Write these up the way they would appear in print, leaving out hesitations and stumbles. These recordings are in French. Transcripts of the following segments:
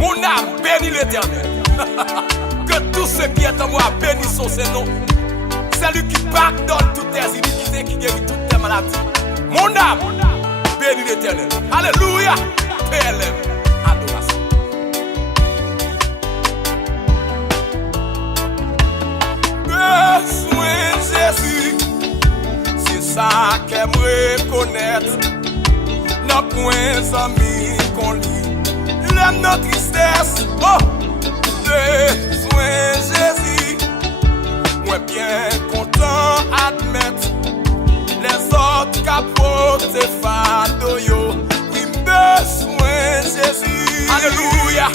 Mon âme bénit l'Éternel. Que tout ce qui est en moi bénisse son Saint-Nom. C'est lui qui pardonne toutes tes iniquités, qui guérit toutes tes maladies. Mon âme bénit l'Éternel. Alléluia. PLM. Adoration. Besoin Jésus, c'est ça qu'aimerait connaître. Nos points amis qu'on lit, l'aime notre tristesse. Oh, besoin Jésus, moi bien content admettre. Les autres capotes et fado yo. Oui, besoin Jésus. Alléluia.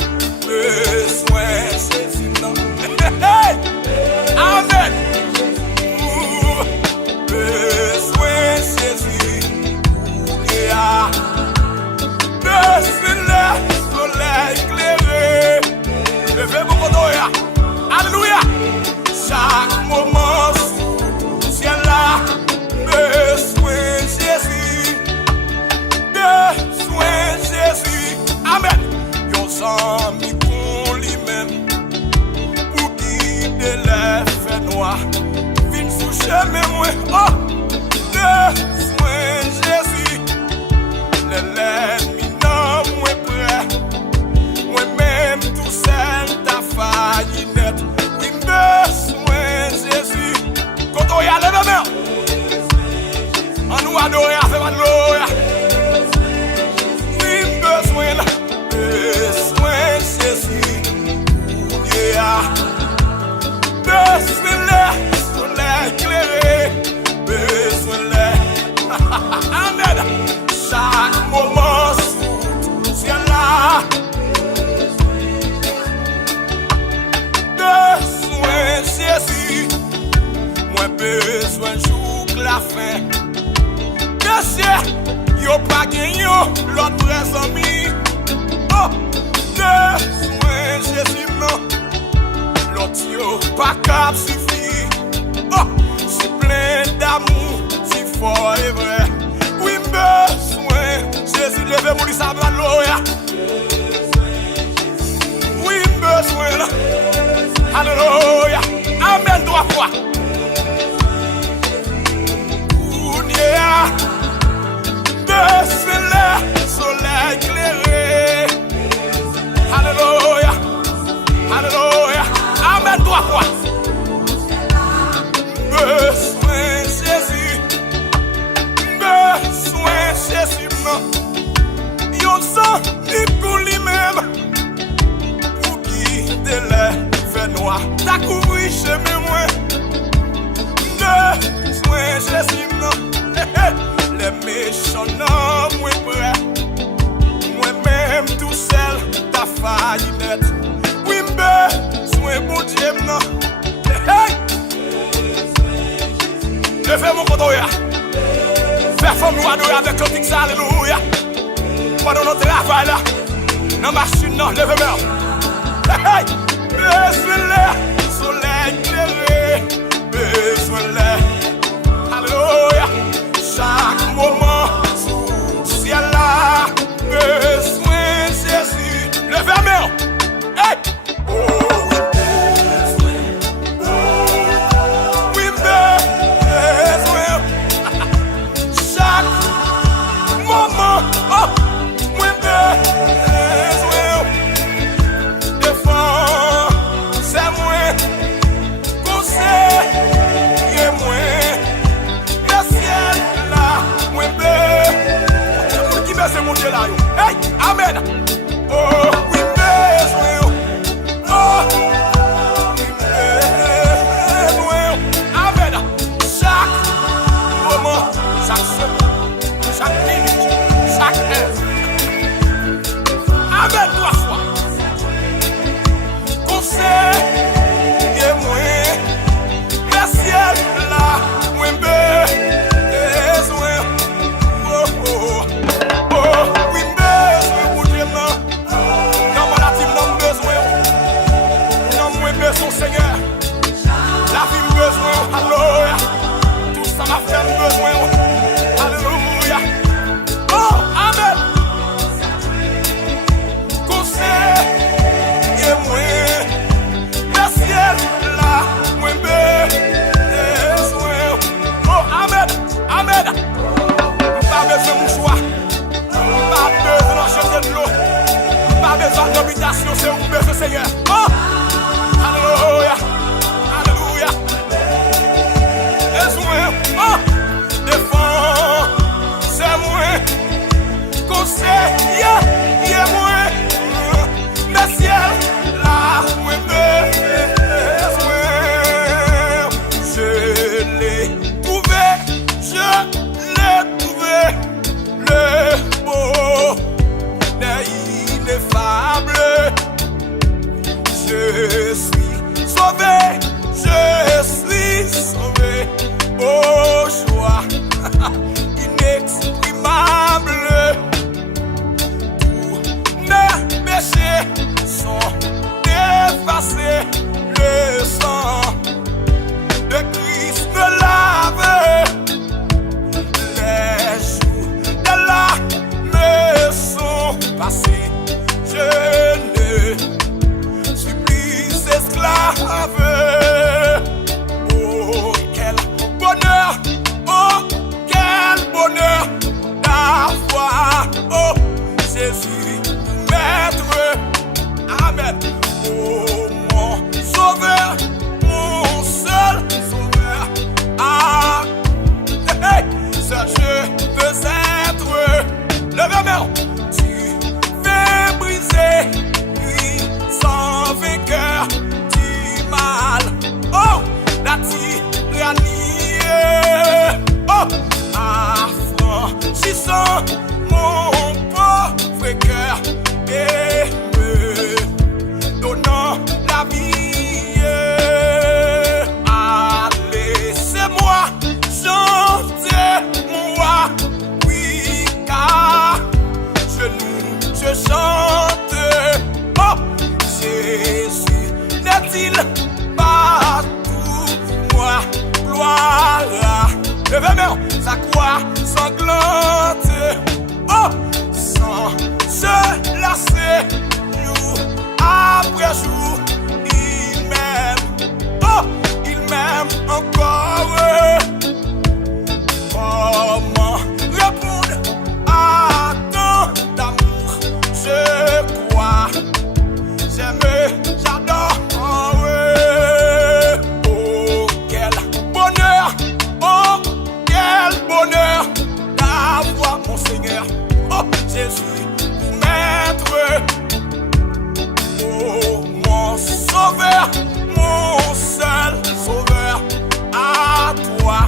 Besoin Jésus. Non. Hey. Amen. Besoin Jésus. Yeah. Besoin le soleil éclairé. Levez mon codoya. Alléluia. Chaque moment sous ciel là. Besoin Jésus. Besoin Jésus. Amen. Yon ami qu'on lui-même pour guider les faits noirs. Vine sous chemin moi. Oh, besoin Jésus. L'ennemi non moins prêt. Moi-même tout seul ta failli net. Oui, besoin Jésus. Quand on y a levé main. On nous adore, c'est pas de l'eau. Oui, besoin Jésus. Yeah. Besoin le soleil éclairé. Besoin le. Amen. Chaque moment sous ciel là. Besoin Jésus. Moi besoin jour que la fin. Yo pas gagné l'autre ami. Oh, besoin Jésus non. L'autre yo pas cap suffit. Oh, c'est plein d'amour, c'est fort et vrai. Oui, besoin Jésus levez mon sa baloya. Oui, besoin là. Alléluia. Amen trois fois. Yeah. Besoin le soleil éclairé. Alléluia. Alléluia. Amen trois fois. Besoin Jésus. Besoin Jésus. Yon sang ni pour lui-même. Pour guider les faits noirs. T'as couvert chemin moi. Besoin Jésus. Les méchants non moins prêts. Moi-même tout seul ta failli net. Oui, besoin bon Dieu non. Hey. Levez mon codoya. Fais femme nous adorer avec le tic alléluia. Pendant notre travail là. Dans ma machine non, levez-moi. Hey. Besoin le soleil éclairé. Besoin le. Alléluia. Chaque moment sous ciel là. Besoin Jésus. Levez la main. Hey. Oh, oui, besoin. Chaque moment. Oh, oui, besoin. Défends, c'est moi. Conseil, et moi. C'est mon Dieu là. Hey, amen. Oh, oui, besoin. Oh, oui, besoin. Amen. Chaque moment, chaque seconde, chaque minute, chaque heure. Amen, trois fois. Conseil, et moi, le ciel là, oui, besoin. Oh, oh. pas besoin d'habitation, c'est où besoin, Seigneur. Oh! Alléluia. Alléluia. Besoin. Oh! Défends. C'est moi. Conseil. Yeah, moi. Le ciel. Là où est besoin. Je l'ai trouvé. Je l'ai trouvé. Le beau. Ineffable, je suis sauvé, au choix inexprimable. Tous mes péchés sont effacés, le sang de Christ me lave. Les jours de là me sont passés. Je ne suis plus esclave. Oh, quel bonheur! Oh, quel bonheur d'avoir, oh, Jésus, maître. Amen. Oh, mon sauveur, mon seul sauveur. Ah, hey, seul je veux être. Levez-moi. Lui sans vainqueur du mal. Oh, la tyrannie. Oh, affranchissant mon pauvre cœur et me donnant la vie. Laissez-moi chanter moi, oui, car je chante. Oh, Jésus n'est-il pas tout pour moi? Gloire. Levez-moi sa croix sanglante. Oh, sans se lasser, jour après jour, il m'aime. Oh, il m'aime encore. Comment répondre à tant d'amour? Je crois, j'aime, j'adore. Oh, quel bonheur d'avoir mon Seigneur. Oh, Jésus, maître. Oh, mon sauveur, mon seul sauveur. À toi,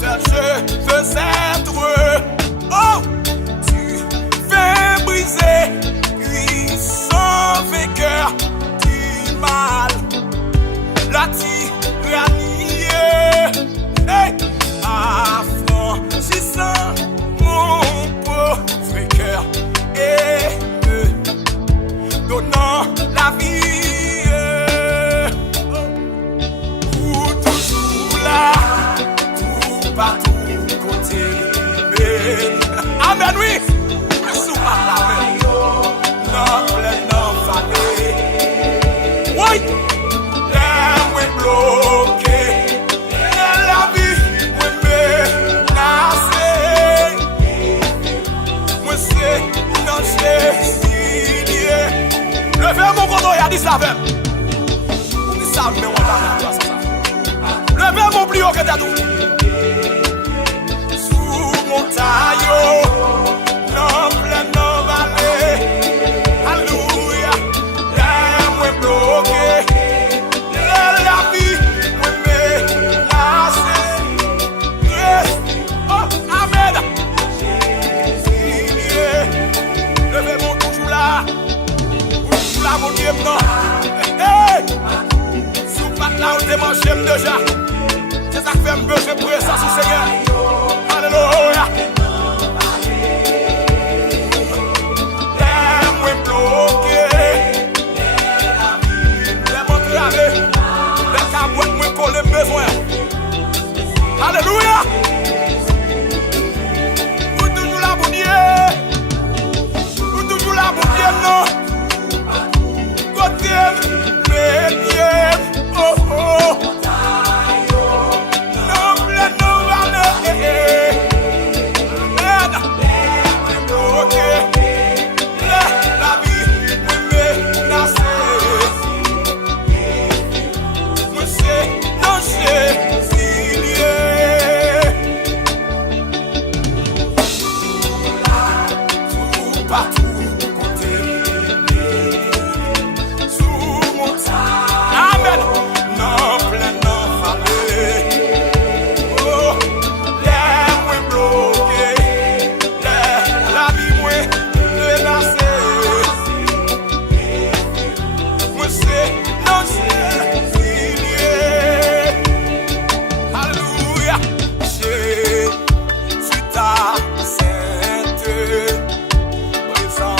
seul je veux être. Oh, briser, puissant vainqueur du mal, la tyrannie, hey, affranchissant mon pauvre cœur et me donnant la vie. Pour toujours là, tout partout côté. Amen, oui. Oui, l'aime bloqué, la vie menacée. Moi c'est non Jésus. Levez mon coton, il a dit ça même. Vous savez mais on va pas ça. Levez mon plus haut que t'as tout. Sous montagne. Non, plein non vallée. Alléluia. L'aime bloqué. La vie menacée. Yes. Oh, amen. Levez-moi toujours là. Toujours là, mon Dieu, non. Hey. Sous pas là où t'es mangé déjà. C'est ça qui fait un besoin pour ça, sous Seigneur. Alléluia. Alléluia. Vous toujours là, mon Dieu. Vous toujours là, mon Dieu, non. Côté, mes dieux. Oh, oh. Non, non, partout côté sous montagne. Amen. Non, plein non fallait. Oh, l'air moins bloqué, la vie moins menacée. Moi c'est non c'est fini. Alléluia. Je suis ta sainte présence.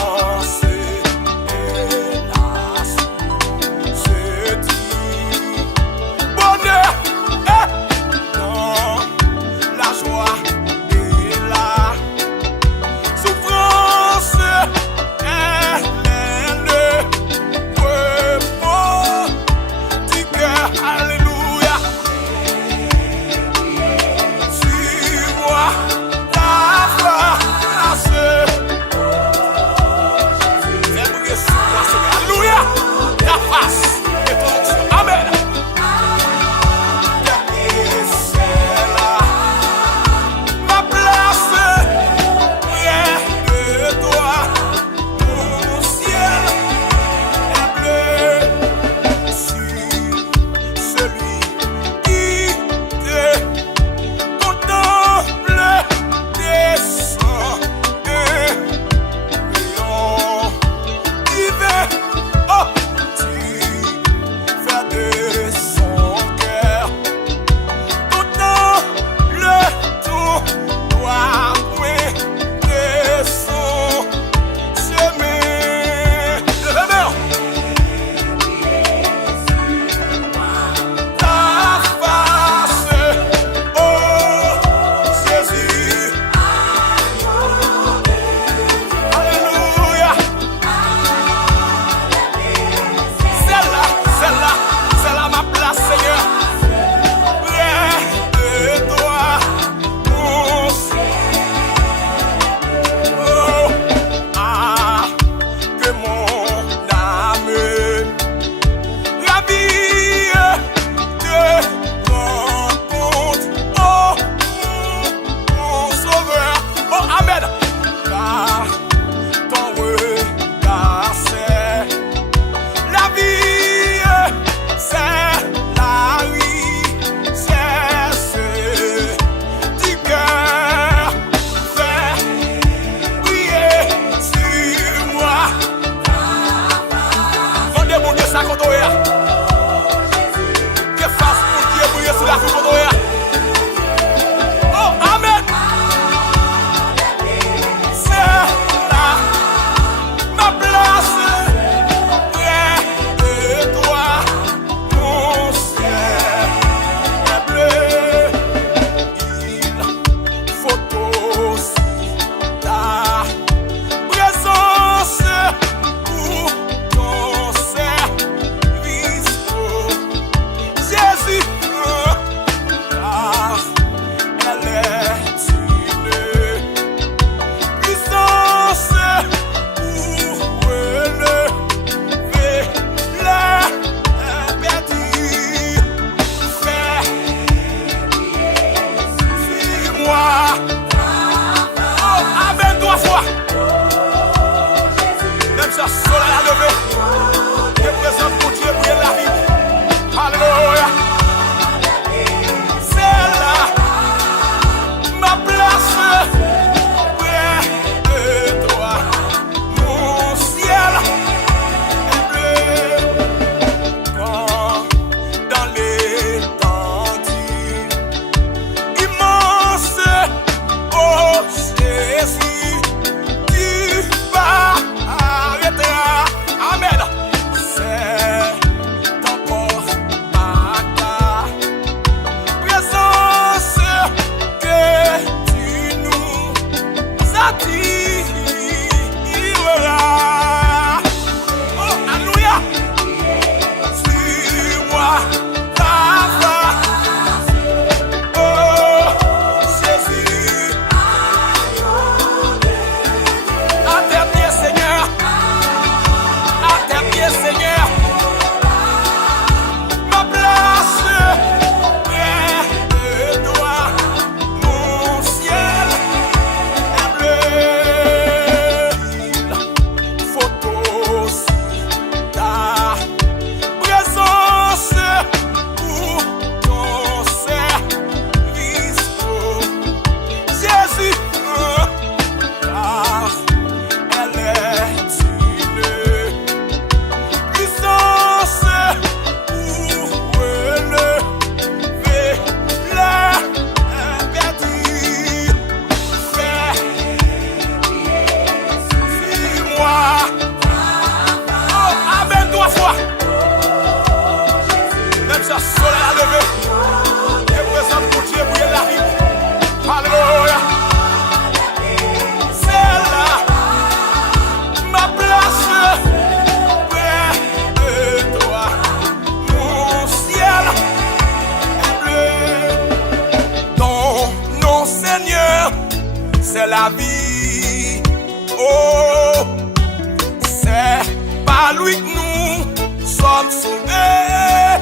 par lui que nous sommes sauvés.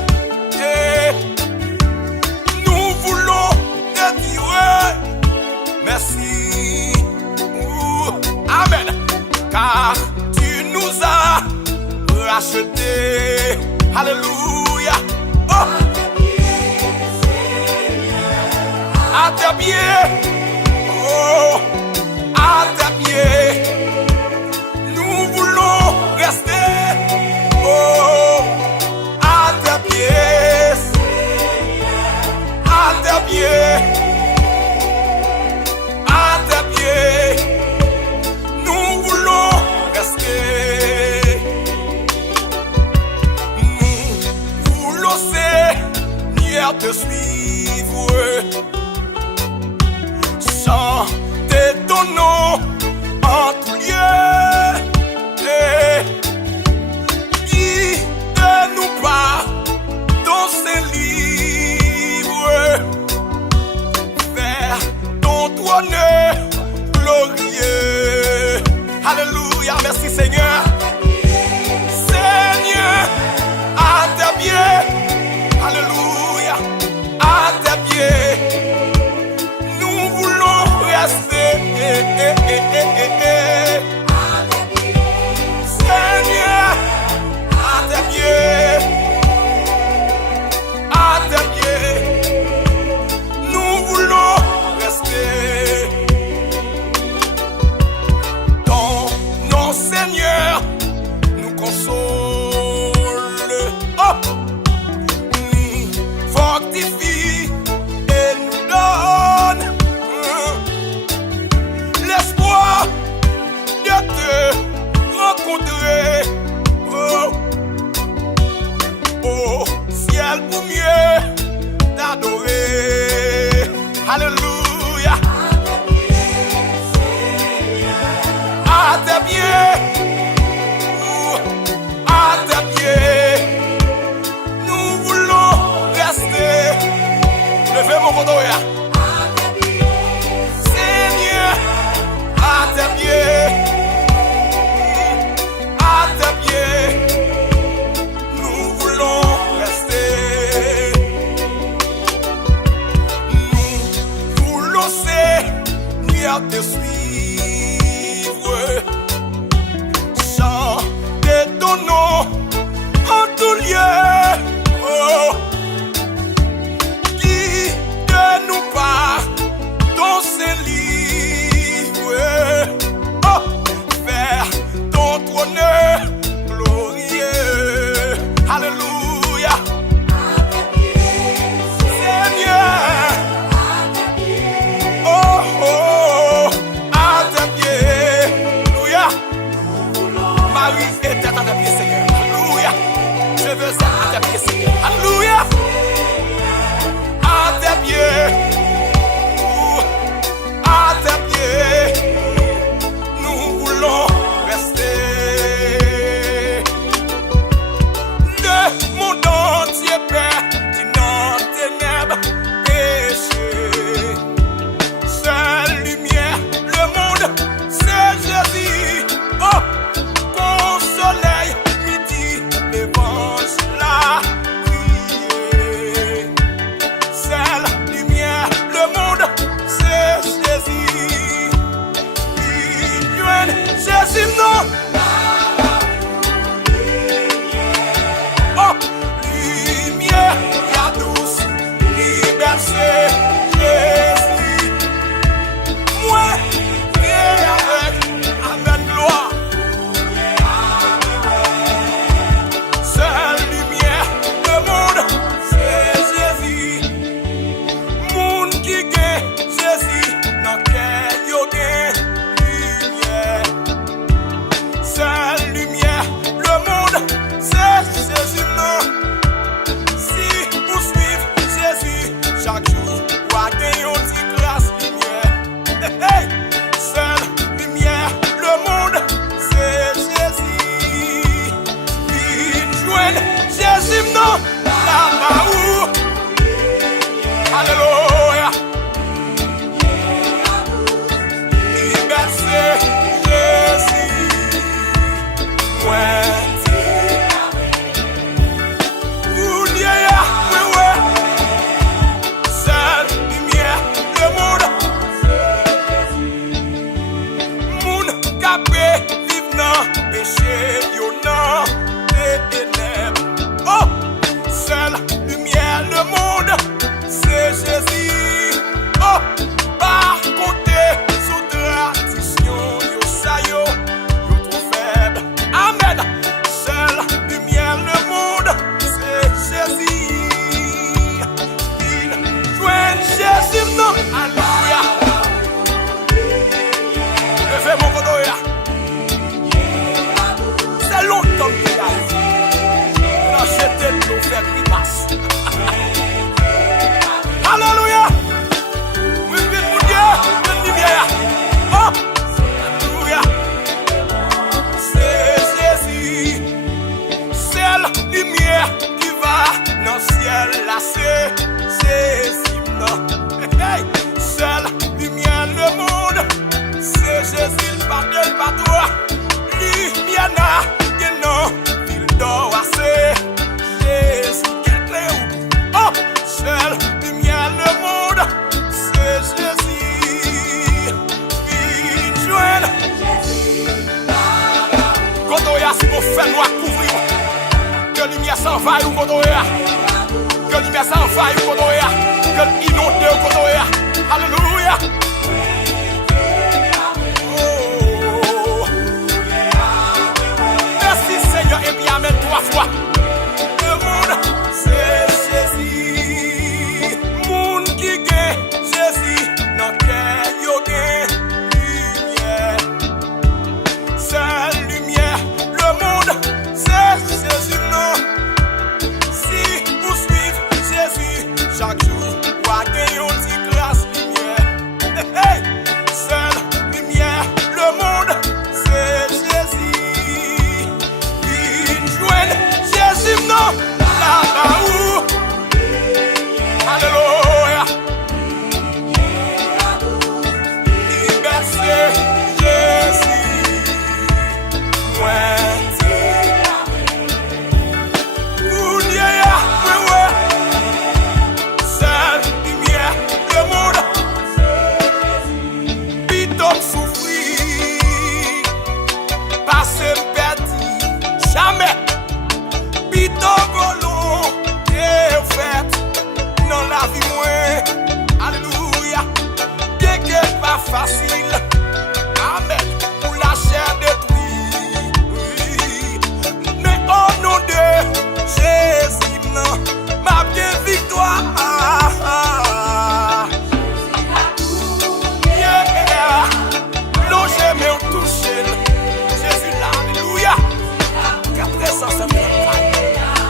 Nous voulons te dire merci. Amen. Car tu nous as rachetés. Alléluia. Oh. À tes pieds. Oh. À tes pieds. Nous voulons rester. Oh. À tes pieds. À tes pieds. À tes pieds. Nous voulons rester. Nous voulons, Seigneur, te suivre. Chanter ton nom en tout lieu. Guide-nous par ton Saint-Livre. Vers ton trône glorieux. Alléluia, merci Seigneur. Seigneur, à tes pieds. Alléluia, à tes pieds. Nous voulons rester. Seigneur, à tes pieds. À tes pieds. Nous voulons rester. Ton nom, Seigneur, nous console. Oh! Nous fortifie et nous donne l'espoir de te rencontrer. Oh! Au ciel pour mieux t'adorer. Alléluia. À tes pieds. À tes pieds. Nous voulons rester. Levez mon codoya. Seigneur, à tes pieds. À tes pieds. Nous voulons rester. Nous voulons, Seigneur, te suivre. Chanter ton nom en tout lieu. Oh. Guide-nous par ton Saint-Livre. Oh. Vers ton trône glorieux. Alléluia. Seigneur. Oh, oh, à tes pieds. Alléluia. Marie était à tes pieds, Seigneur. Alléluia. Je veux ça à tes pieds, Seigneur. Alléluia. À tes pieds. À tes pieds. Nous voulons rester. Le monde entier perd dans ténèbres péché. Seule lumière, le monde, c'est Jésus. Oh, bon soleil, midi, l'évangile la prière. Seule lumière, le monde, c'est Jésus. Jésus, non. Oh, lumière, la douce liberté, Jésus. Moi, et avec gloire. Seule lumière, le monde, c'est Jésus. Monde qui gagne Jésus, dans quel yo gagne lumière. Seule lumière, le monde, c'est Jésus. Non. Si vous suivez Jésus, chaque jour, vous avez une petite classe lumière. Hey, hey. Seule lumière, le monde, c'est Jésus. Puis joindre Jésus, non, là-bas où. Alléluia. Liberté, Jésus. Alléluia, si vous faites noir couvrir, que lumière s'envahit ou kodoya, que lumière s'envahit ou kodoya, que inonde ou kodoya. Alléluia. Oh. Merci Seigneur et bien amen 3 fois. Le monde c'est Jésus, monde qui gagne Jésus, notre cœur yo gagne lumière, seule lumière. Le monde c'est Jésus non. Si vous suivez Jésus chaque jour, ou à gagner une petite classe lumière. Hey, seule lumière. Le monde c'est Jésus. Une joie Jésus non. Là-bas où alléluia. Liberté Jésus. Ouais. Seule lumière. Le monde. Piton souffrir. Passer perdu. Jamais. Piton volonté faite. Dans la vie moins. Alléluia. Bien que pas facile. Amen. Pour la chair détruite. Mais au nom de Jésus, non. Ma bien victoire. Yeah. Loger mais on touche. Jésus là. Alléluia. Qu'après ça, ça fait la caille.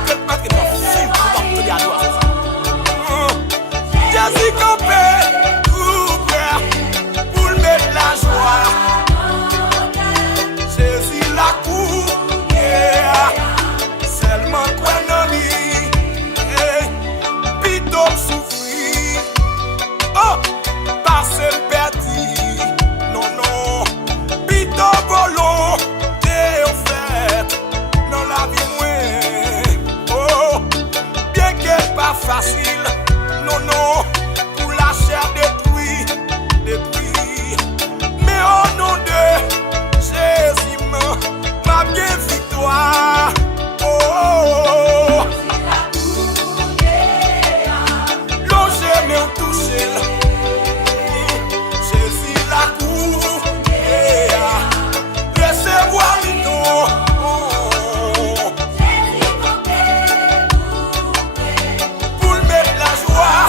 Que le matin, on fume pour te dire à toi. Jésus campé, ouvert, pour mettre la joie. Jésus la cour, yeah. Seulement quoi non lui, hey. Piton souffrir, oh, parce le perdu, non, non. Piton volonté au fait, dans la vie moins, oh, bien qu'elle pas facile, non, non. Pour la chair détruite, mais au nom de Jésus, ma bien victoire. Oh, oh, oh. Longer mais on touche. Jésus la cour, yeah. Recevoir le nom. Pour mettre la joie.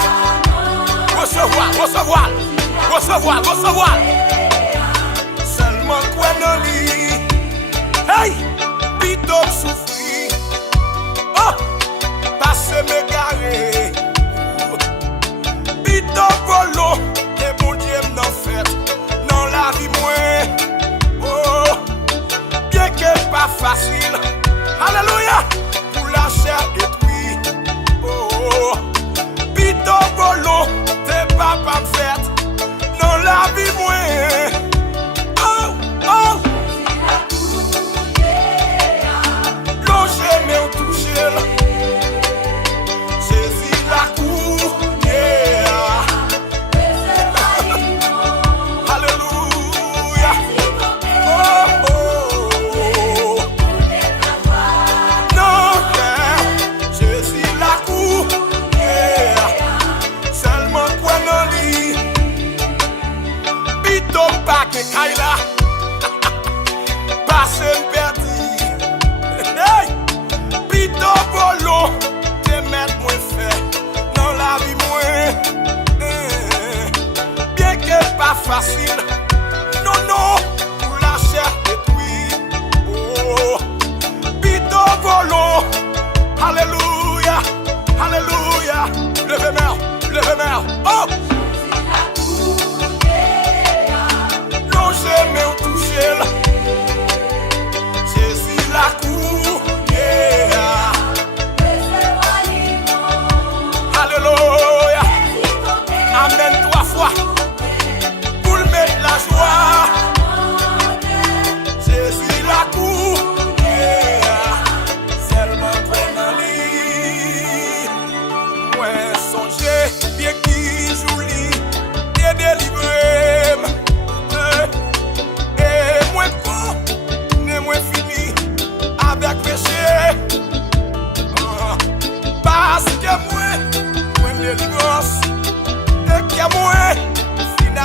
Recevoir. Seulement quoi non lui. Hey, piton souffrir. Oh, passe me garer. Piton volo, et bon Dieu m'en fait. Dans la vie moins. Oh, bien que pas facile. Alléluia, pour la chair détruite. Oh, piton volo. Papa me fait dans la vie moins. Oh, oh.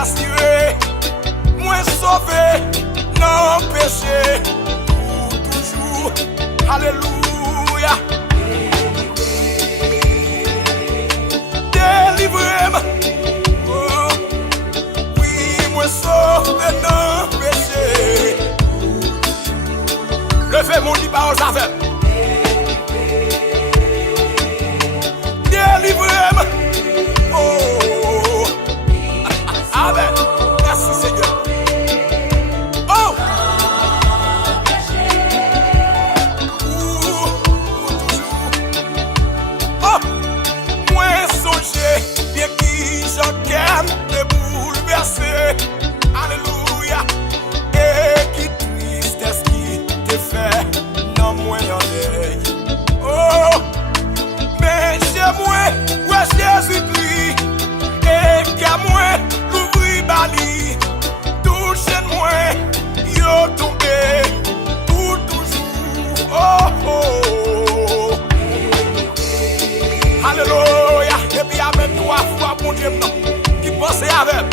rassuré, moi sauvé, non péché, pour toujours. Alléluia. Délivrez-moi. Oh, oui, moi sauvé, non péché. Levez mon lit par aux aveux. Délivrez-moi. Oh, amen. Merci Seigneur. Oh, toujours. Oh, moi songer, bien qui j'en calme, te bouleverser. Alléluia. Et qui tristesse qui te fait, non moins en deuil. Oh, mais chez moi, ouais Jésus-Christ, et qu'à moi, l'ouvrir bali, touche moi, yo tombé, pour toujours. Oh, oh, alléluia. Et puis avec toi, foi, mon Dieu, non, qui pense avec,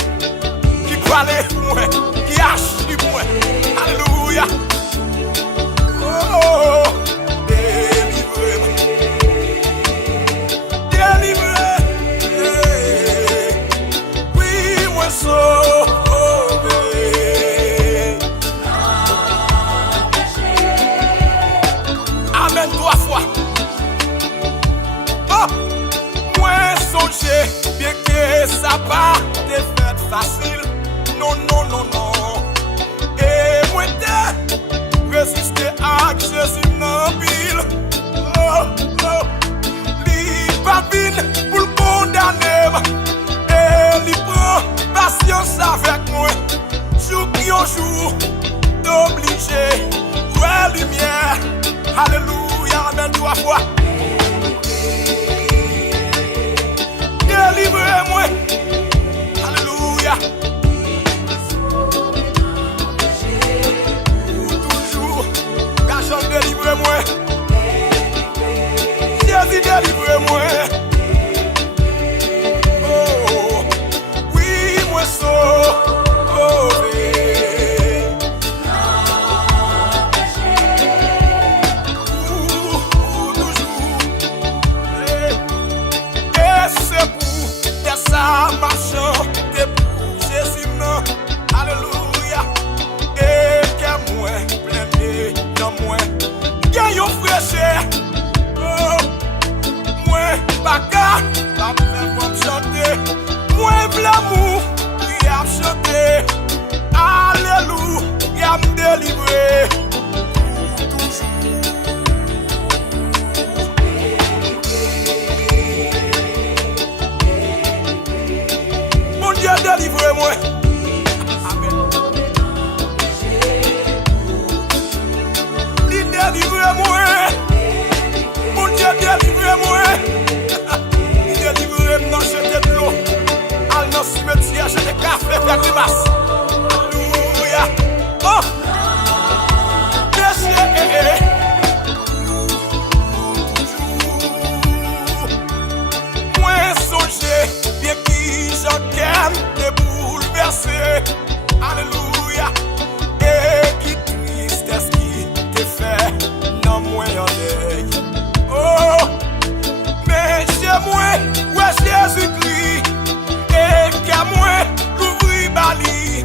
qui parlait moi, qui agit moi. Alléluia. Oh, délivrez-moi. Oui, moi sauvé. Amen, 3 fois. Oh, moi songer, bien que ça pas te fait facile. Non, non, non, non. Et moi te résister à Jésus non pile. Oh, oh. Pas vine pour le condamner. Et il prend patience avec moi. Jour qui au jour, d'obliger. Ouais, lumière. Alléluia, amen 3 fois. Délivrez-moi. Alléluia. Toujours. Garçon, délivrez-moi. Jésus, délivrez-moi. Oh, oui, moi sauvé. Toujours. Et c'est pour ça marchant, c'est pour Jésus, non. Alléluia. Et que moi, plein de dans moi, gagne au fraîcheur. Baka, la paix pour me chanter. Moi, l'amour, qui a chanté. Alléluia, me délivrer. Toujours. Mon Dieu, délivrez-moi. Amen. Délivrez-moi. Mon Dieu, délivrez-moi. Délivrez-moi, jeter de l'eau. Al dans le cimetière, jeter café, faire grimace. Alléluia. Oh, péché. Toujours. Moi songer, bien qui j'en calme, te bouleverser. Alléluia. Et qui tristesse qui te fait, non moins en deuil. Oh, mais chez moi, ouais Jésus-Christ, et qu'à moi, l'ouvrir bali,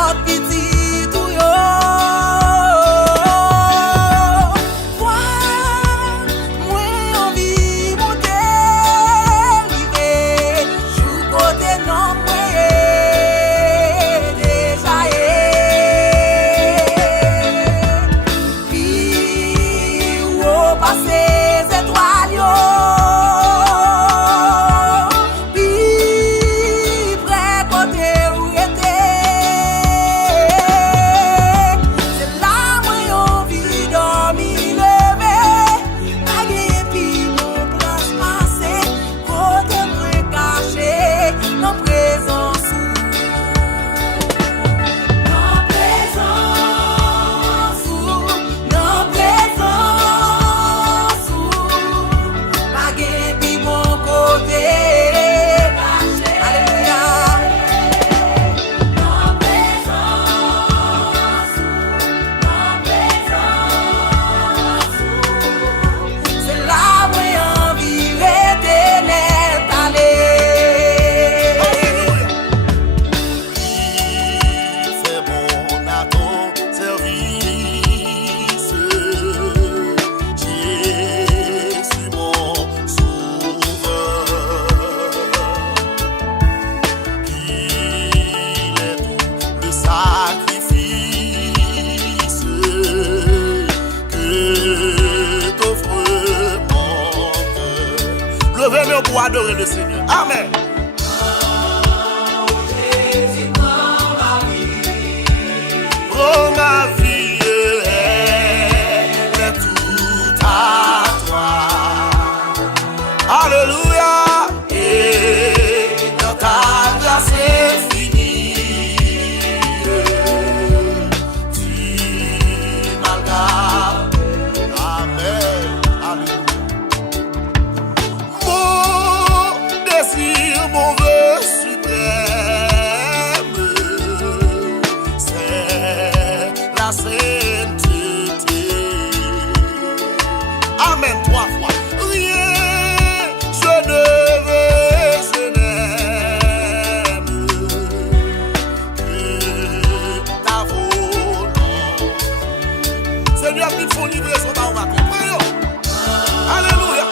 l'autre petit tout yo. Moi envie monter river, jou côté non moi déjà puis ou passer étoiles yo. Levez-le pour adorer le Seigneur. Amen. Oh ma vie, elle est tout à toi. Alléluia. Et dans ta grâce infinie, tu m'as gardé. Amen. Alléluia. Mon vœu suprême, c'est la sainteté. Amen, 3 fois. Rien, je ne veux, je n'aime que ta volonté. Seigneur, il faut livrer son âme à toi. Alléluia.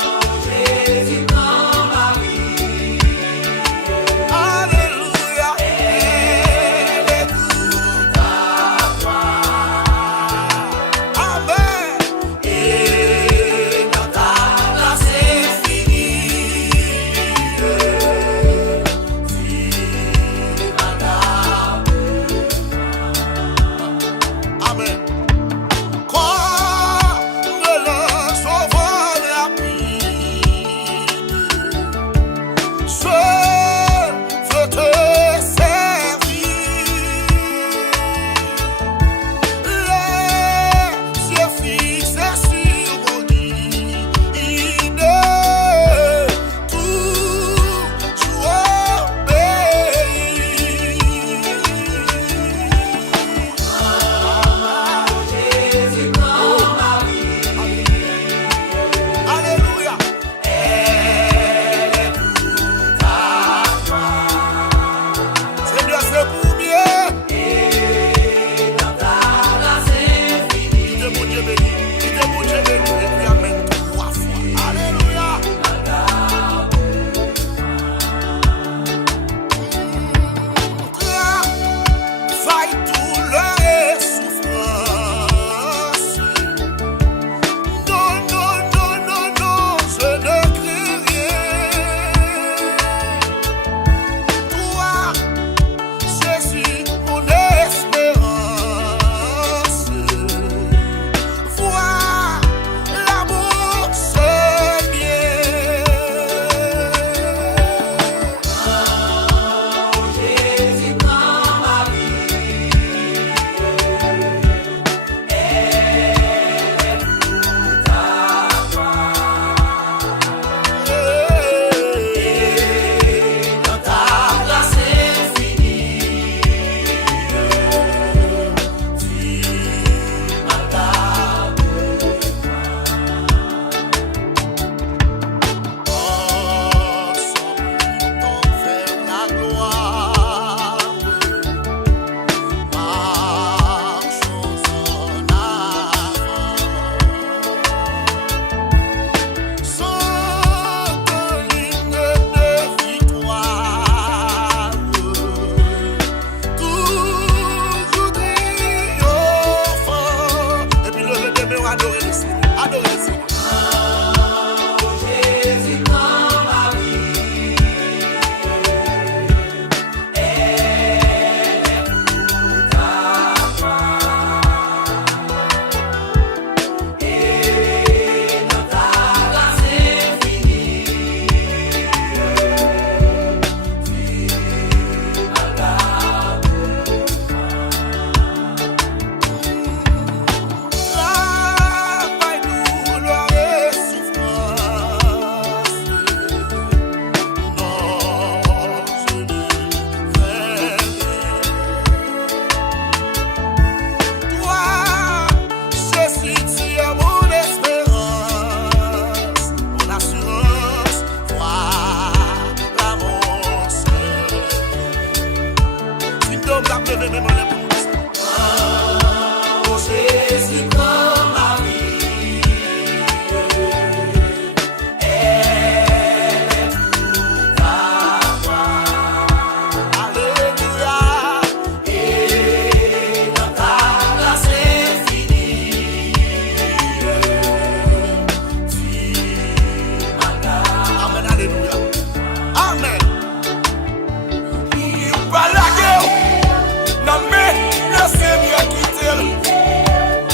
Seigneur qui t'aime.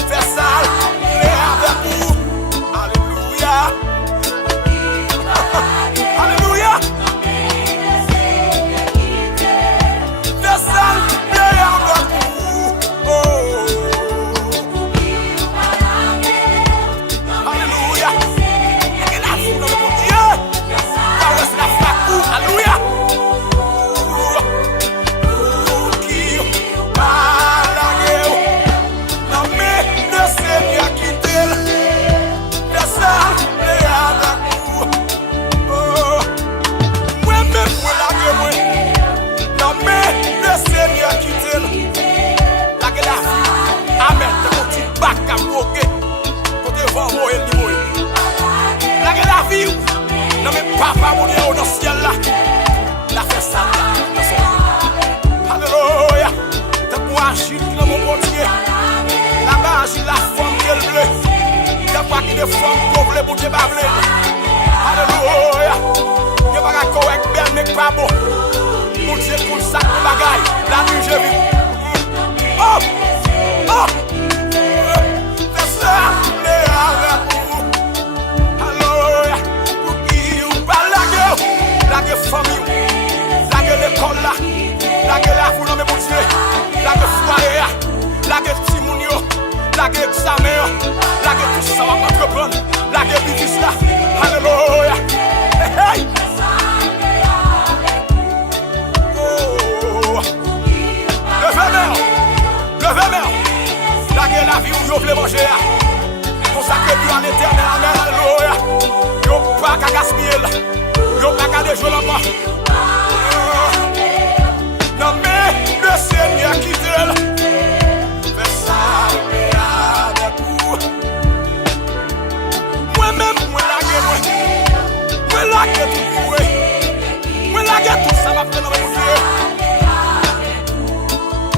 Fais ça, avec vous. Alléluia. Alléluia. Fais ça, avec vous. Oh. Alléluia. Et la foule, mon Dieu. Alléluia. Non mais papa mon Dieu dans le ciel là, la fait ça là, alléluia. T'as pour agir dans mon bon Dieu. Là-bas agit la femme qu'elle veut. T'as pas qu'il est femme qu'on veut pour Dieu pas veut. Alléluia. Dieu pas correct belle mais pas bon. Pour Dieu pour ça bagaille. La nuit je vis. Oh, oh. Fais ça, les avec vous. Alléluia. La gueule famille, la gueule l'école là, la gueule la foule dans mes boutiques, la gueule foyer, la gueule timounio, la gueule examen, la gueule tout ça va entreprendre, la gueule business là, alléluia. Hey, hey. Oh, levez mer, la gueule la vie où vous voulez manger, consacrez-vous à l'éternel, amen, alléluia. Yo pas qu'à gaspiller là. Yo pas qu'à déjouer là-bas. Non mais le Seigneur qui t'aime. Fais ça avec vous. Moi-même, moi la gueule, moi la gueule tout fouet. Moi la gueule tout ça m'a fait dans mon Dieu.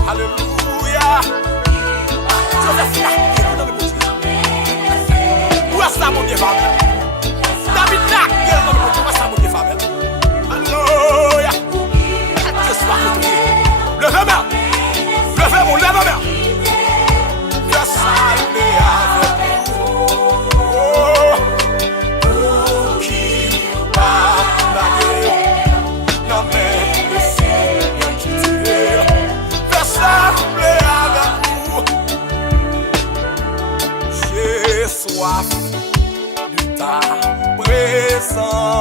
Alléluia. Joseph la gueule dans mon Dieu. Où est-ce ça mon Dieu va? David la gueule dans mon Dieu. Où est-ce ça mon Dieu va? Alléluia. Que soit retrouvé. Levez-moi. Levez-moi, levez-moi. Que ça avec vous. Oh. Qui va la gueule. Non mais le Seigneur qui tire. Que ça avec vous. J'ai soif de ta présence,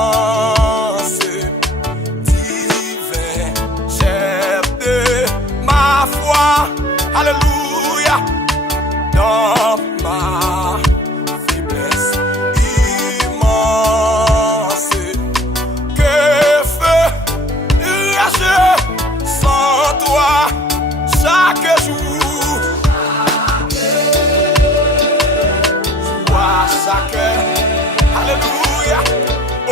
divin chef de ma foi, alléluia, dans ma faiblesse immense, que ferais-je sans toi chaque jour, chaque alléluia. Oh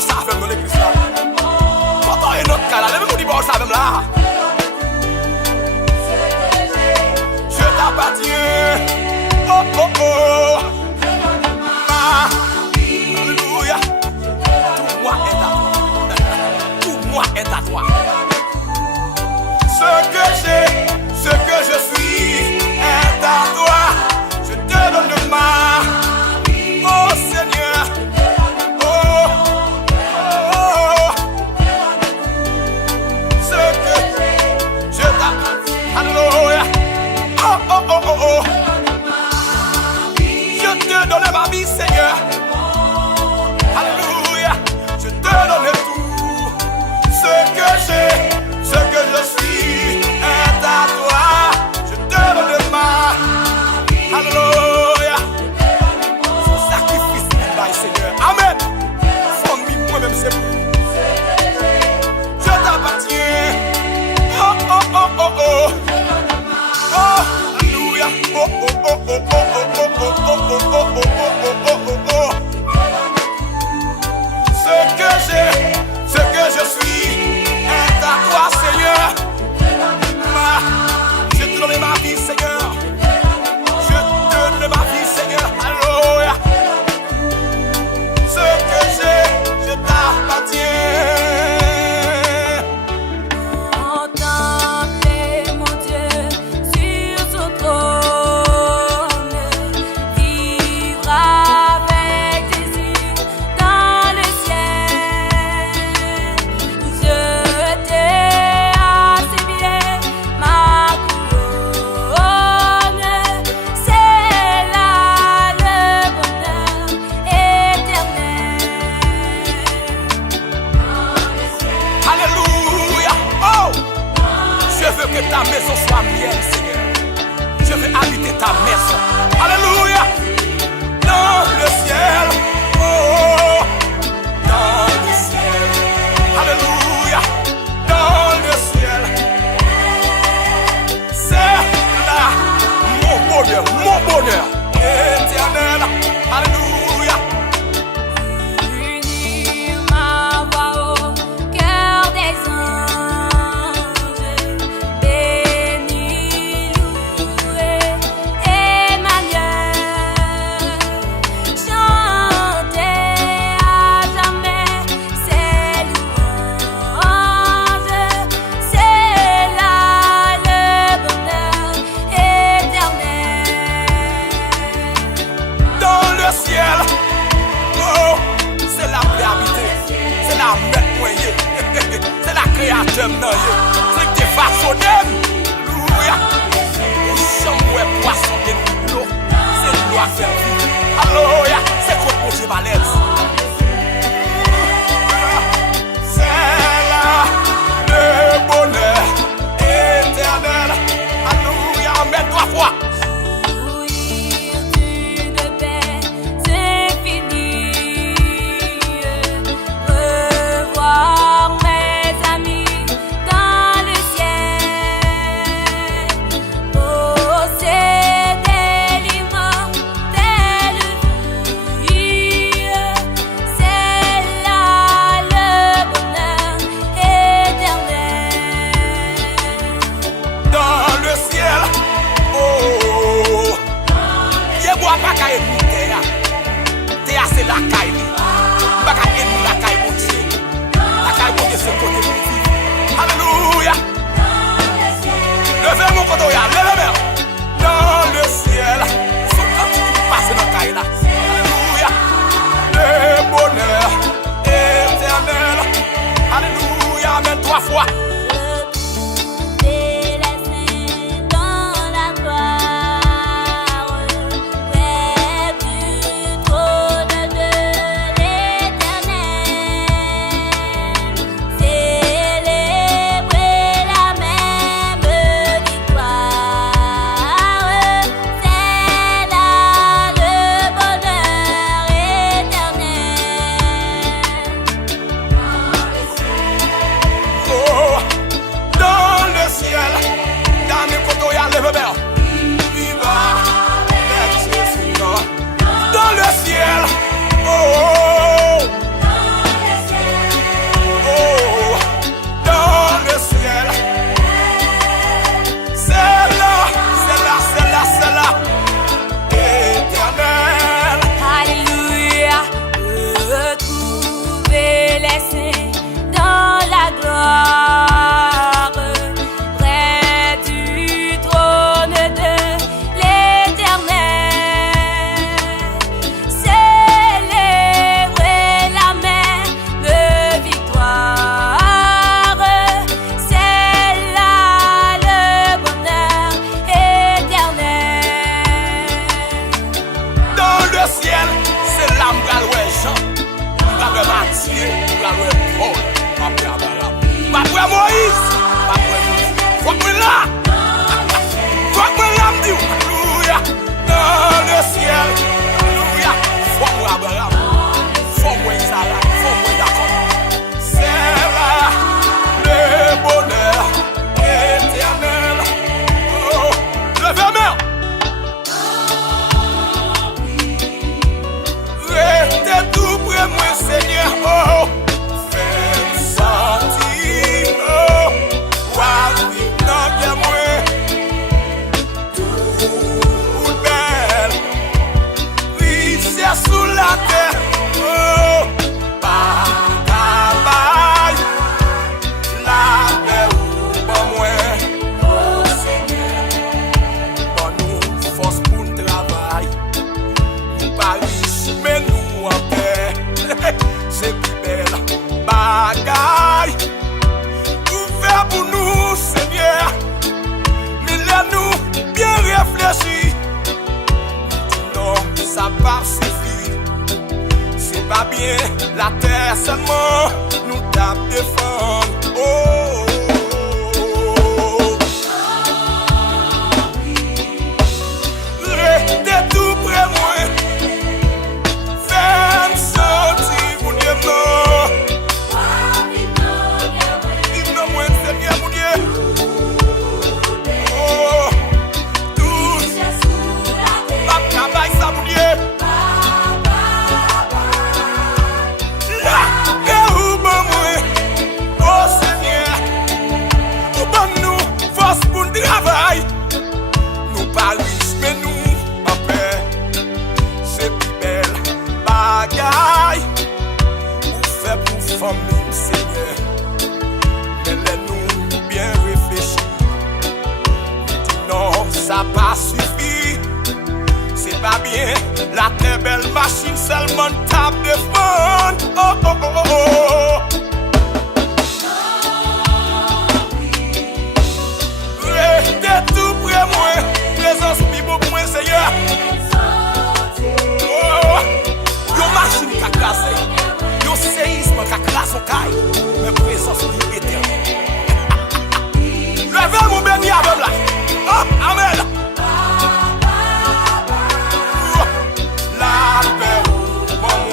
bon ça avec l'église là. Quand on est notre cas là, levez-vous du bon ça même là. Je t'appartiens. Oh oh oh. Alléluia. Tout moi est à toi. Tout moi est à toi. Ce que j'ai, ce que je suis est à toi. Je te donne de ma vie, oh Seigneur. Oh, oh, oh. Ce que je t'appartiens. Alléluia. Oh, oh, oh, oh, oh. Je te donne ma vie, Seigneur. Alléluia. Je te donne tout. Ce que j'ai, ce que je suis est à toi. Je te donne ma vie. Alléluia. Son sacrifice est là, Seigneur. Amen. Famille, moi-même, c'est vous. Je t'appartiens. Oh, oh, oh, oh, oh. Oh, alléluia. Oh, oh, oh, oh, oh, oh, oh, oh, oh, oh, oh, oh, oh, oh, oh. Ce que j'ai, ce que je suis est à toi, Seigneur. Je te donne ma vie, Seigneur. Je te donne ma vie, Seigneur. Alléluia. Ce que j'ai, je t'appartiens. Contemplez mon Dieu sur son trône, vivre avec désir dans le ciel. Je t'ai assez bien ma couronne, c'est là le bonheur éternel. Alléluia. Oh, je veux que ta maison soit mienne, Seigneur. Je veux habiter ta maison. Alléluia. Dans le ciel. Oh, dans le ciel. Alléluia. Dans le ciel. C'est là mon bonheur éternel. Alléluia. Unir ma voix au cœur des anges, béni, loué Emmanuel, chanter à jamais ses louanges, c'est là le bonheur éternel. Dans le ciel. Oh, c'est la paix habitée. C'est la mettre moyen. C'est la créateur noyée. C'est que tu es façonné. Alléluia. Chambre et poisson de l'eau. C'est l'eau à faire vivre. Alléluia. C'est quoi pour Dieu malaise. C'est là le bonheur éternel. Alléluia. Amen. 3 fois. Jouir d'une paix infinie, revoir mes amis dans le ciel, posséder l'immortelle vie, bien, la terre seulement nous tape défendre. Oh, restez tout près moi. Fais-moi sentir mon Dieu non. Vive dans moi, Seigneur mon Dieu. Oh, tout ma travail ça mon Dieu. Là, que où bon moi. Oh Seigneur, où bon nous force pour le travail. Nous pas riches mais nous en paix. C'est plus belle bagaille. Ou fait pour famille Seigneur. Mais laisse-nous bien réfléchir. Non, ça pas suffit. C'est pas bien. La très belle machine seulement tape de fond. Oh oh oh oh oh. Restez tout près moi. Présence Bible pour moi Seigneur. Oh, yo machine qui a cassé. Yo séisme qui a cassé son caille. Mais présence Bible éternelle. Levez mon béni avec là. Oh, amen. La paix, mon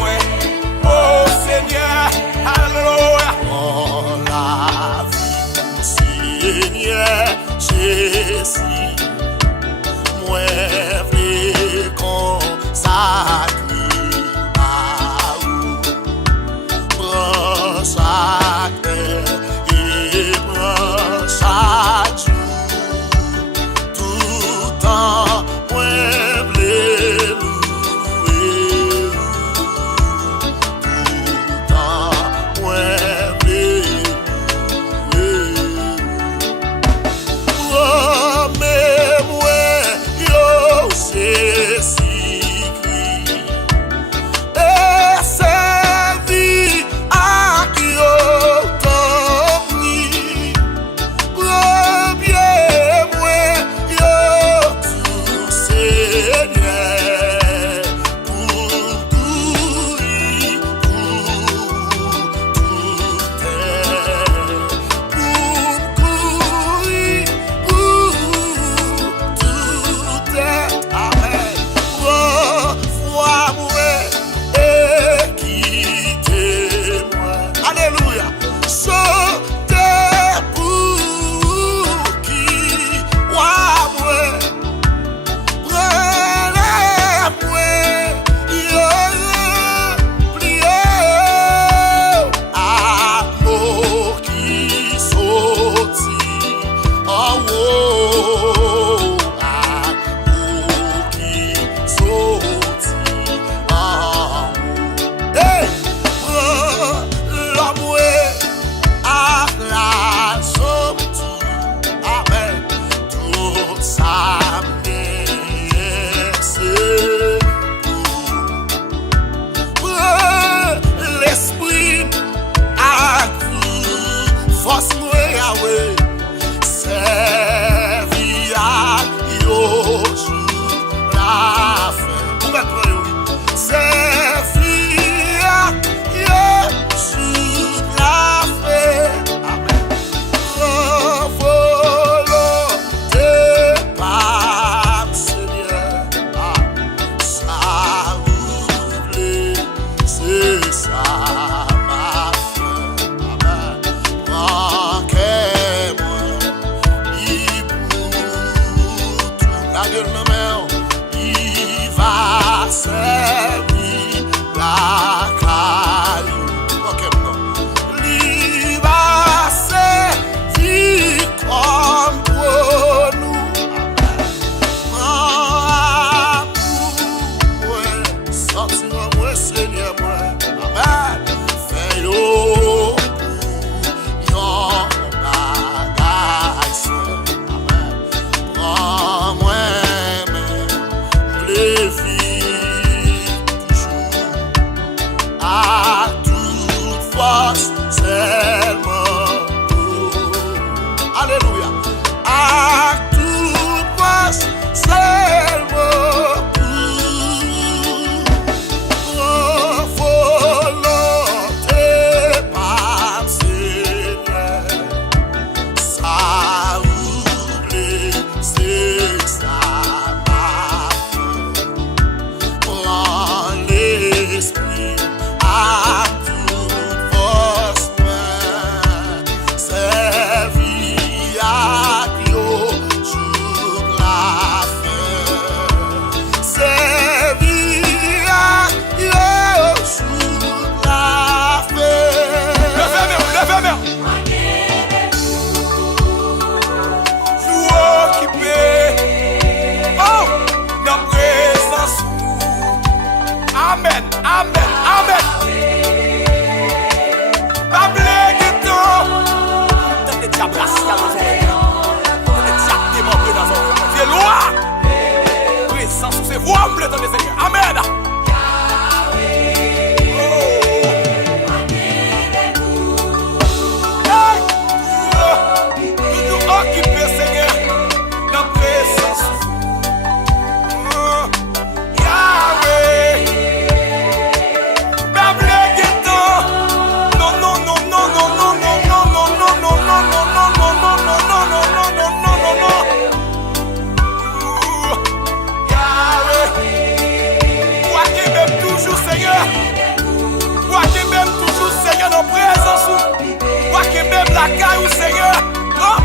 la caille, Seigneur. Oh.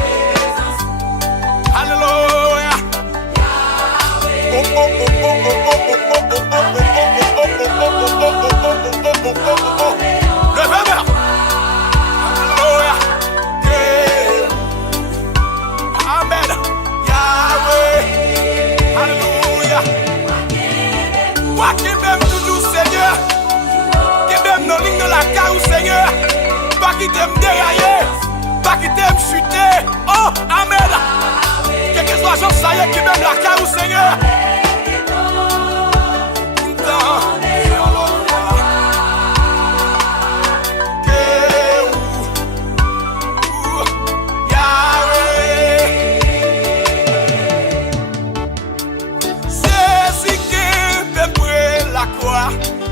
Alléluia. Levez-moi. Alléluia. Amen. Yahweh. Alléluia. Moi qui m'aime toujours, Seigneur. Qui m'aime dans la ligne de la caille, Seigneur. Pas qui t'aime dérailler. Pas qui t'aime chuter. Oh, Amen. Quel que soit Jean Saïe qui m'aime la caille, Seigneur.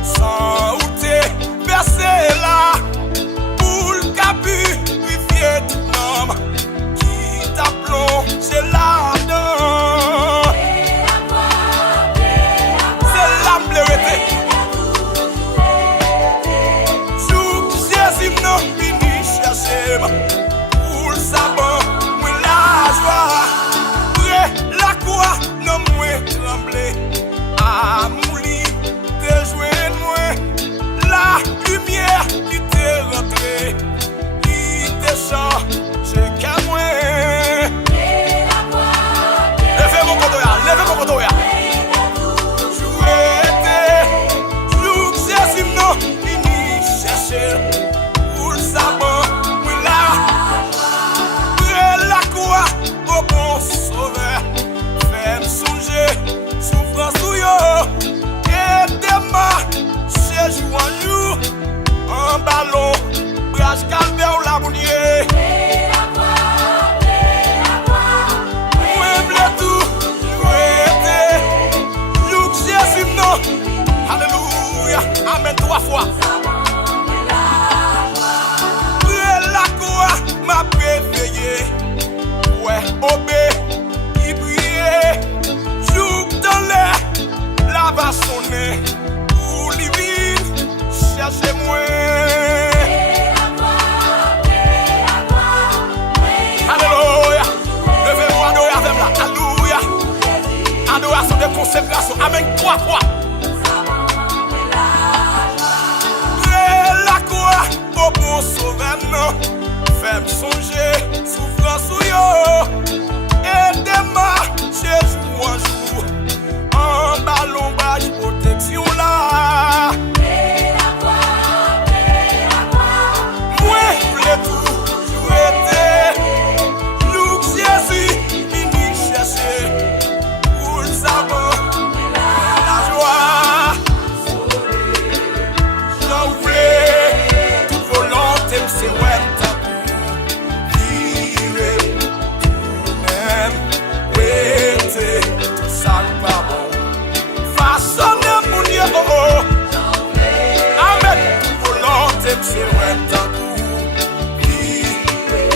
Sans outer, verser là, pour le capu, puis Vietnam, qui t'appelons, c'est là-dedans. C'est l'âme bleuetée. Sous Jésus, non, fini chercher, pour le sabon, moi la joie, près la croix, non, moi trembler, à moulir. La lumière qui t'est rentrée, qui t'est changé qu'à moi. Levez mon condoya, levez mon condoya. Joue Jésus, non, fini chercher pour le sabon, oui là, près la croix, au bon sauveur, fais-moi songer, souffrance ou yo, aidez-moi. Joue en jour, en ballon, brage calvaire ou la mounier. Oubliez tout, joue Jésus, non. Alléluia, Amen 3 fois. La croix m'a préveillé. Ouais, obé, qui brillait. Joue dans l'air, la va sonner. Pour lui. Cherchez-moi. Alléluia. Levez-moi, adorez avec moi. Alléluia. Adoration de consécration. Amen 3 fois. La croix au bon sauveur, non. Fais-moi songer, souffrance ou yo. Aidez-moi, Jésus un jour. En ballon, bâche, protection là.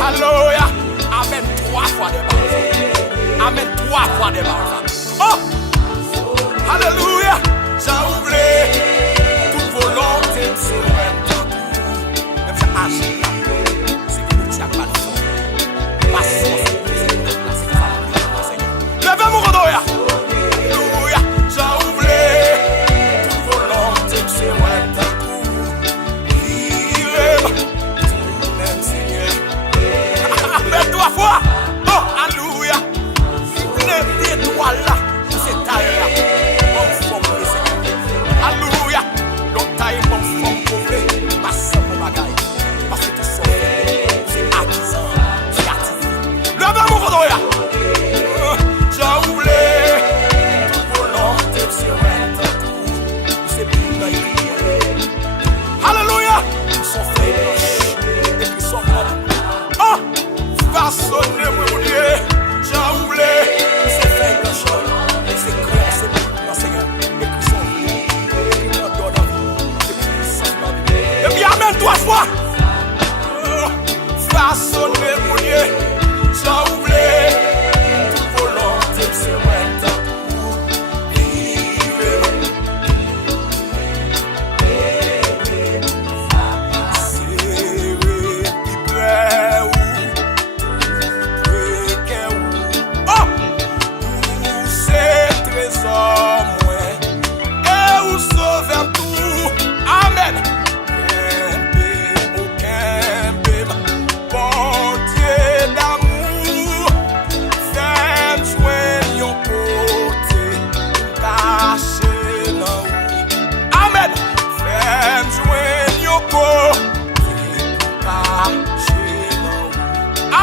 Alléluia. Amen 3 fois des barres. Amen 3 fois des barres. Oh! Alléluia. J'ai oublié toute volonté de se mettre. Même si agir là, c'est que nous tiens pas le fond. Ma sauce, c'est ça. Levez mon rodoya. Alléluia. J'ai oublié toute volonté de se mettre. Amen 3 fois. Oh, alléluia. Les étoiles là, c'est taille là. Bon forme de Seigneur. Alléluia. L'autre taille, bon forme pour vous. Ma soeur, mon bagaille. Parce que tout ça, c'est artisan. C'est artisan. Levez mon rodoya. J'ai oublié toute volonté de se mettre. C'est plus belle. Alléluia. Ils sont faits blanches. Et puis sont blancs. Oh! Façonnez-moi, mon Dieu. J'ai oublié. C'est fait blanche. C'est clair, c'est bon. Seigneur. Et puis sont blancs. Et puis nous donne la vie. Et puis nous sommes la vie. Et puis Amen 3 fois. Façonnez, mon Dieu. J'ai oublié. Toute volonté de se mettre. Serré, puis prêt.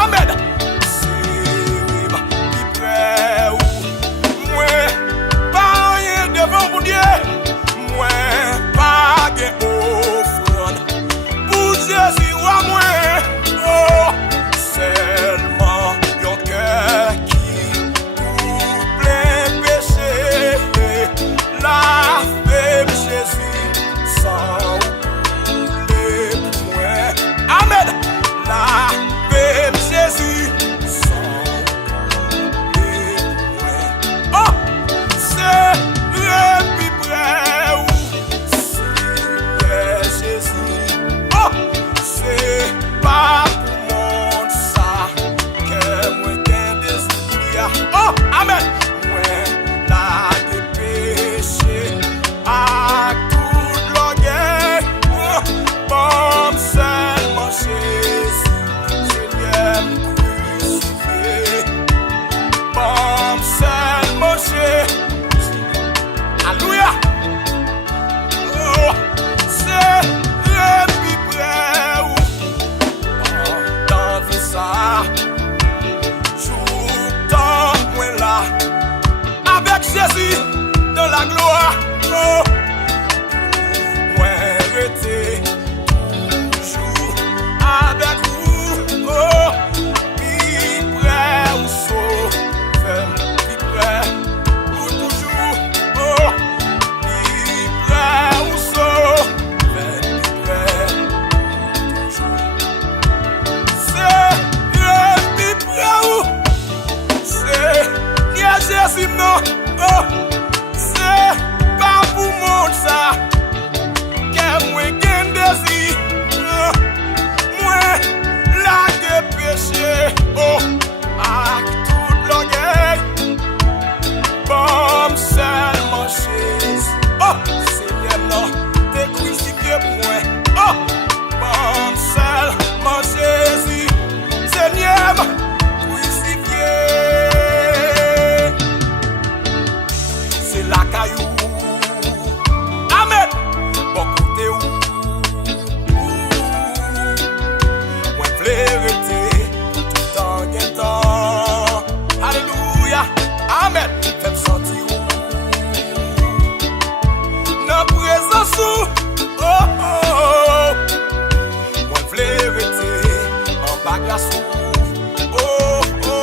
Amen. C'est ma plus près ou moi pas rien devant mon Dieu. Moi pas gain offrande pour Jésus ou à moi. Oh, seulement yon cœur qui pour plein péché la femme Jésus sans oublier moi. Amen. La femme Jésus sans oublier moi. Oh, c'est le plus près où c'est Jésus. Oh, c'est pas pour monde ça que moi gain d'esprit. Oh, amen. Moi la de péché à tout l'orgueil. Oh, bon seulement Jésus, Seigneur crucifié. Bon seulement Jésus. Alléluia. Oh, c'est le plus près où dans vie ça, tout temps moi là, avec Jésus dans la gloire. Oh, moi rester toujours avec vous. Oh, plus près ou sauveur, plus près ou toujours. Oh, plus près ou sauveur, plus près ou toujours. C'est le plus près ou c'est Nier Jésus non. Oh, c'est pas pour monde ça que moi gain désir. Oh, moi la de péché. Oh, avec tout l'orgueil. Bon seulement Jésus. Oh, Seigneur non, t'es crucifié pour moi. Oh, bon seulement Jésus. Seigneur crucifié. C'est la caillou. Amen. Bon côté où moi vérité tout en guettant. Alléluia. Amen. Fais-moi sentir où dans présence où oh oh. Moi vérité en bas glace où oh oh.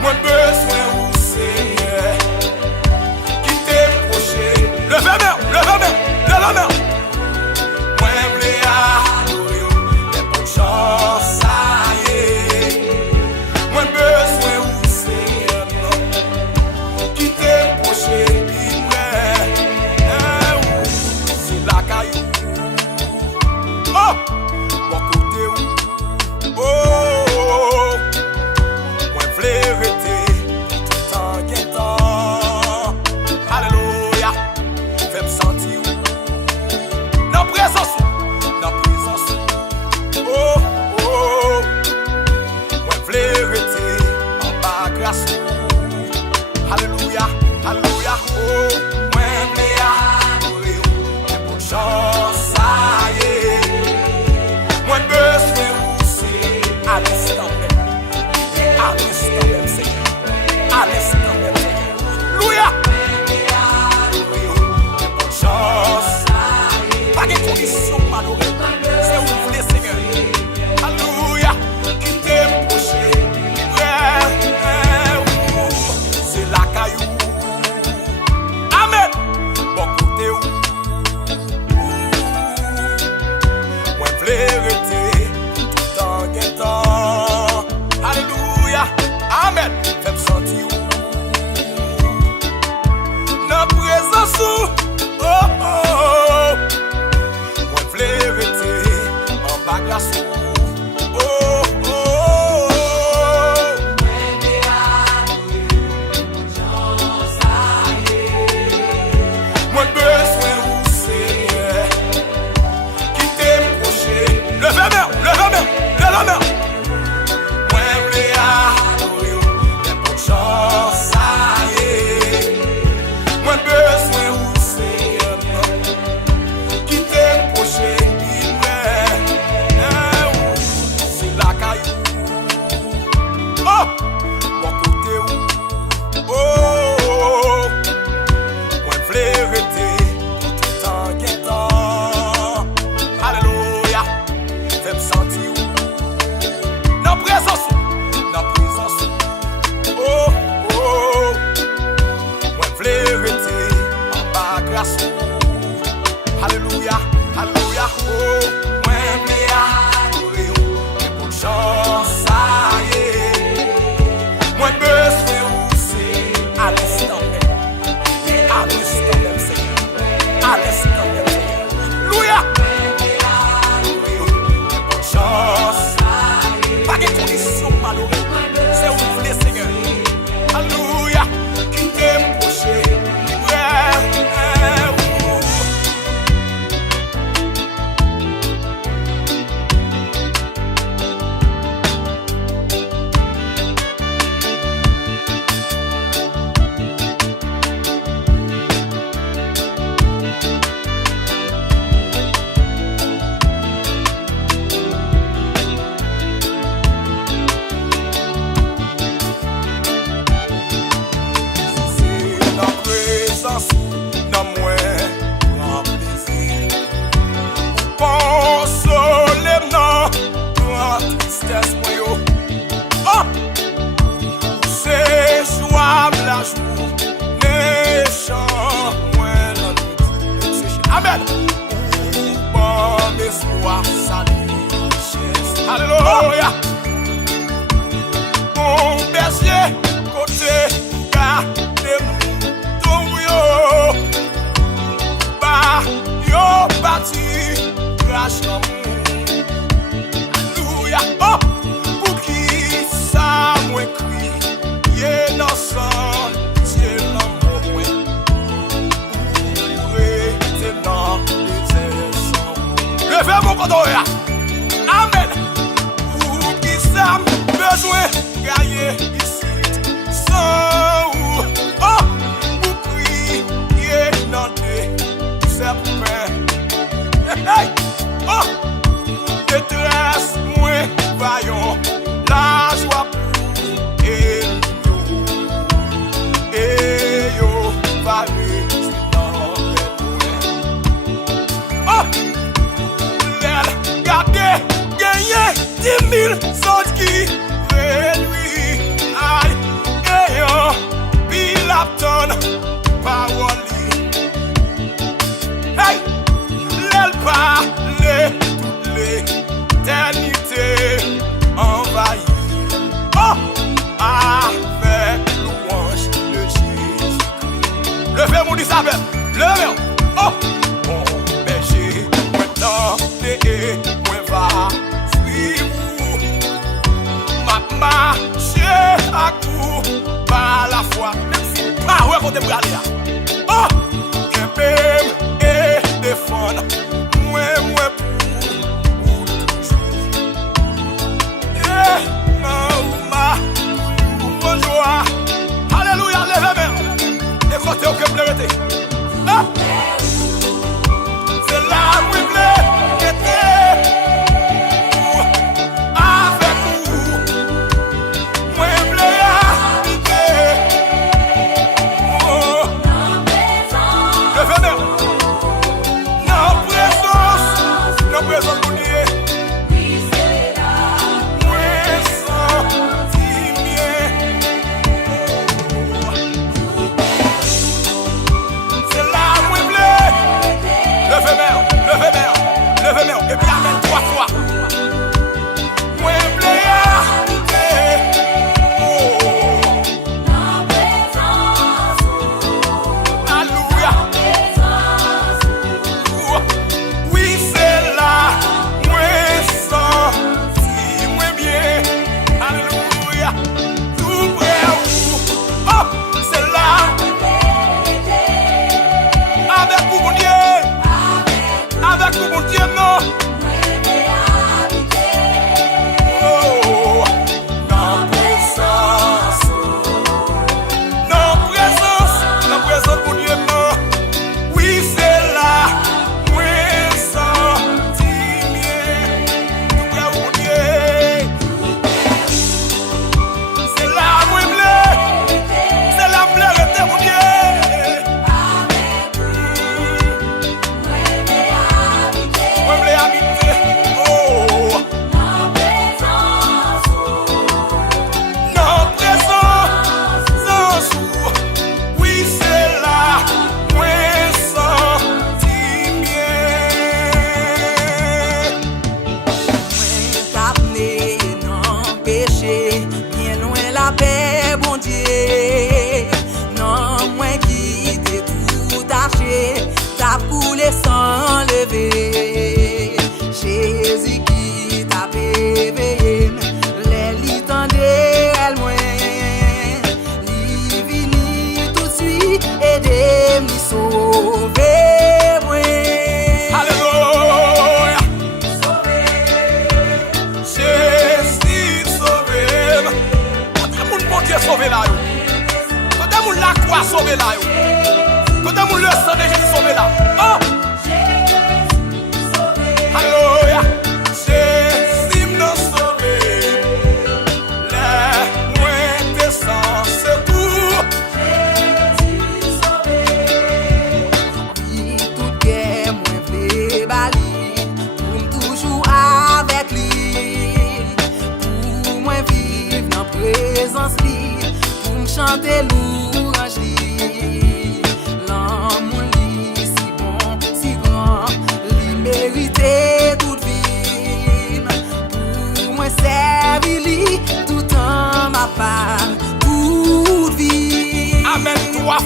Moi besoin où Seigneur qui t'est proché. Levez main, levez main, levez main. Moi voulais adorer les bonnes chances. Moi besoin où Seigneur qui t'est proché. Qui prêt grâce. Alléluia, alléluia. Oh, moi, mais bonne chance, moi, c'est à l'instant même. À l'instant même, Seigneur. À l'instant même, Seigneur. Alléluia. Bonne chance. Pas de conditions malheureuses. C'est où vous voulez, Seigneur. Alléluia. Qui t'aime procher. Dans moi, grand plaisir. Consolez non, grand tristesse moi yo. Oh, c'est joie la jour, méchant moi la nuit. Amen. Bon espoir, salut, richesse. Alléluia. Mon berger, côté, gardez-moi. Yo bâti crash l'amour. Alléluia. Oh, pour qui ça moi crie, yé innocent, c'est l'amour moi. C'est dans les sans. Levez mon condoya. Amen. Pour qui ça besoin gagner ici sans ou. Oh, pour qui yé dans hey! Oh! Détresse, moins vaillant, la joie pour et yo, valet, oh! L'aile, gardez, gagner 10 000 sauts qui réduit, aïe, ayant, Pilaton, parole. Hey! Parler toute l'éternité envahie. Oh! Avec louange de Jésus-Christ. Levez mon Isabelle, levez. Oh! Mon berger, moi tendez, moi va suivre. Ma marche à coup par la foi. Même si pas ouais qu'on te aller. Oh! Que même et défendre. Moi pour toujours. Ma joie. Alléluia, levez-moi. Et côté au que pleurez. Ah! C'est là où il plaît. Avec vous. Moi plaît habiter. Oh.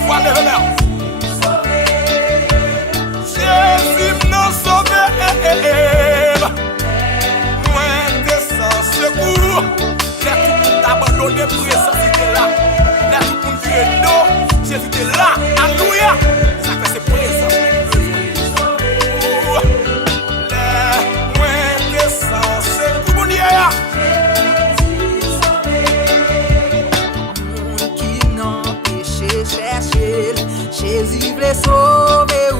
fois, lève-moi. Jésus m'a sauvé. Moi, t'es sans secours. J'ai tout abandonné, présence était là. Là, tout le monde viré dos. Jésus était là. Alléluia. Ça fait ses présences. Moi, t'es sans secours. Bon Dieu. Chercher, Jésus voulait sauver ou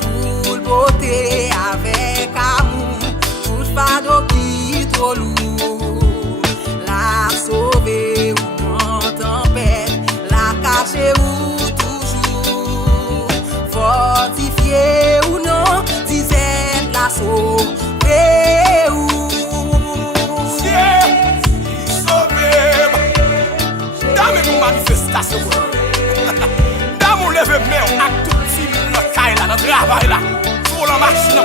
pour le beauté avec amour, pour le fardeau qui trop lourd, la sauver ou en tempête, la cacher ou toujours, fortifier ou non, disait la sauver ou. Manifestation. Dans mon lever main, à tout petit monde dans caille là, dans travail là. Pour la machine, dans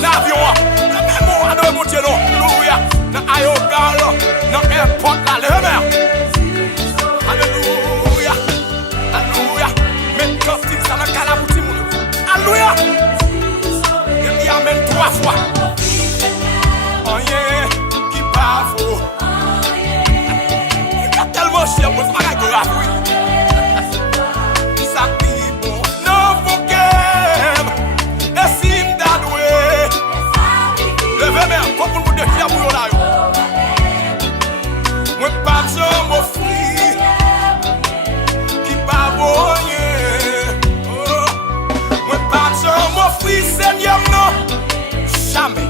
l'avion, dans mon adore mon Dieu, alléluia. Dans aéroport là, dans airport là, lever main. Alléluia. Alléluia. Mais quand tu ça dans caille là pour petit monde. Alléluia. Et puis amen 3 fois. Oh yeah, qui pas faux. Tellement cher, moi, c'est pas grave, oui. Ça qui bon, non, faut qu'aime. Et si m'dadoué, levez-moi, comme vous me défiez pour là, yo. Moi, pas besoin m'offrir, qui pas bonnier. Moi, pas besoin m'offrir, Seigneur, non. Jamais,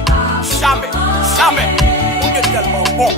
jamais, jamais. On est tellement bon.